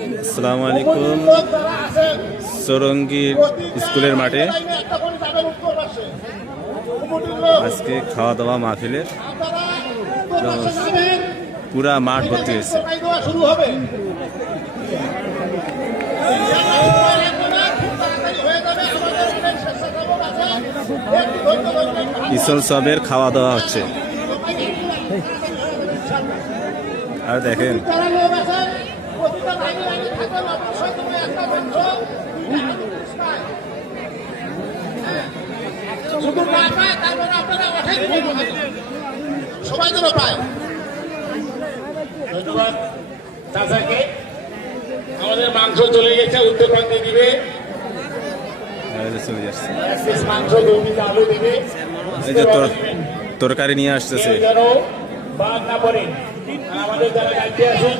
আসসালামু আলাইকুম। চৌরঙ্গীর স্কুলের মাঠে আজকে খাওয়া দাওয়া মাহফিলের পুরা মাঠ ভর্তি হয়েছে। ইসল সবের খাওয়া দাওয়া হচ্ছে। আর দেখেন সবাই যেন পায়। ধন্যবাদ চাচাকে। আমাদের মাংস চলে গেছে, উত্তর প্রান্তে দিবে চলে যাচ্ছে। মাংস 2 পিস আলু দিবে। এই যে তরকারি নিয়ে আসতেছে। যেন বাদ না পড়ে। আমাদের যারা দায়িত্বে আছেন